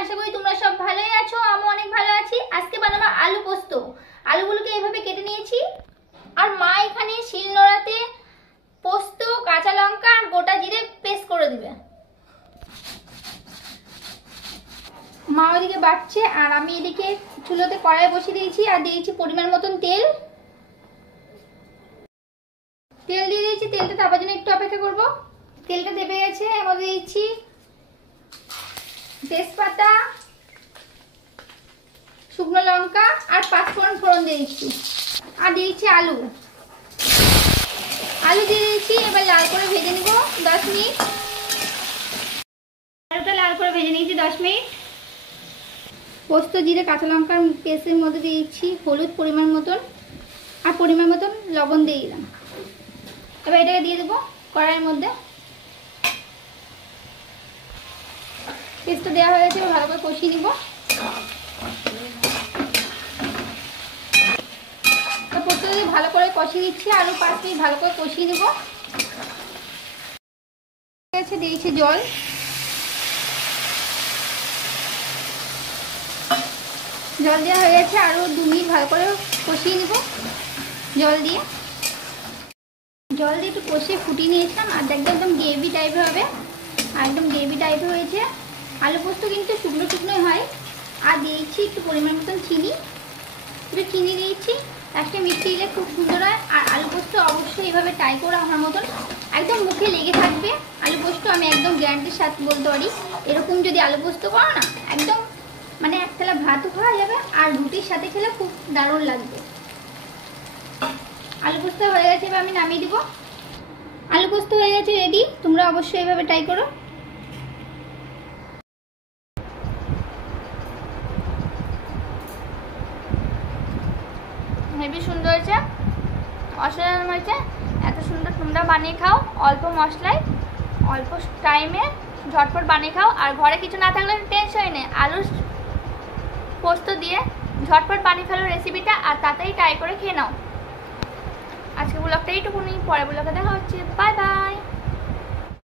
আশা করি তোমরা সব ভালোই আছো। আমি অনেক ভালো আছি। আজকে বানাবো আলু পোস্ত। আলুগুলোকে এইভাবে কেটে নিয়েছি, আর মা এখানে শিলনোড়াতে পোস্ত, কাঁচা লঙ্কা আর গোটা জিরে পেস্ট করে দিবে। মা ওইদিকে বাটছে আর আমি এদিকে চুলোতে কড়াই বসিয়ে দিয়েছি আর দিয়েছি পরিমাণ মতন তেল। তেল দিয়ে দিয়েছি, তেলটা তারপর জন্য একটু অপেক্ষা করব। তেলটা দেবে গেছে, এর মধ্যে দিয়েছি তেজপাতা, শুকনো লঙ্কা আর পাঁচফোড়ন ফোড়ন দিয়েছি, আর দিয়েছি আলু। আলু দিয়ে দিয়েছি, এবার লাল করে ভেজে নিব 10 মিনিট। আলুটা লাল করে ভেজে নিয়েছি 10 মিনিট। পোস্ত, জিরে, কাঁচা লঙ্কার পেস্টের মধ্যে দিয়েছি হলুদ পরিমাণ মতন আর পরিমাণ মতন লবণ দিয়ে দিলাম। এবার এটাকে দিয়ে দেবো কড়াইয়ের মধ্যে। পেস্টটা দেওয়া হয়ে গেছে, ভালো করে কষিয়ে নিব। পোস্তটা ভালো করে কষিয়ে নিচ্ছি, আলু 5 মিনিট ভালো করে কষিয়ে নেব। দিয়েছি জল, জল দেওয়া হয়ে গেছে, আরও 2 মিনিট ভালো করে কষিয়ে নেব। জল দিয়ে একটু কষিয়ে ফুটিয়ে নিয়েছিলাম, আর দেখবে একদম গ্রেভি টাইপের হবে। আর একদম গ্রেভি টাইপের হয়েছে। আলু পোস্ত কিন্তু শুকনো শুকনোই হয়। আর দিয়েছি একটু পরিমাণ মতন চিনি, একটু চিনি দিয়েছি। একটা মিষ্টি দিলে খুব সুন্দর হয়। আর আলু পোস্ত অবশ্যই এইভাবে ট্রাই করো আমার মতন, একদম মুখে লেগে থাকবে আলু পোস্ত। আমি একদম গ্যারান্টির সাথে বলতে পারি, এরকম যদি আলু পোস্ত করো না, একদম মানে এক থালা ভাতও খাওয়া যাবে, আর রুটির সাথে খেলে খুব দারুণ লাগবে। আলু পোস্ত হয়ে গেছে, এবার আমি নামিয়ে দিব। আলু পোস্ত হয়ে গেছে রেডি। তোমরা অবশ্যই এভাবে ট্রাই করো। হেবি সুন্দর হয়েছে, অসাধারণ হয়েছে। এত সুন্দর তোমরা বানিয়ে খাও, অল্প মশলায় অল্প টাইমে ঝটপট বানিয়ে খাও। আর ঘরে কিছু না থাকলে টেনশনই নেই, আলুর পোস্ত দিয়ে ঝটপট বানিয়ে ফেলো রেসিপিটা, আর তাড়াতাড়ি ট্রাই করে খেয়ে নাও। আজকে ব্লগটা এইটুকুনি, পরে ব্লগে দেখা হচ্ছে। Bye bye.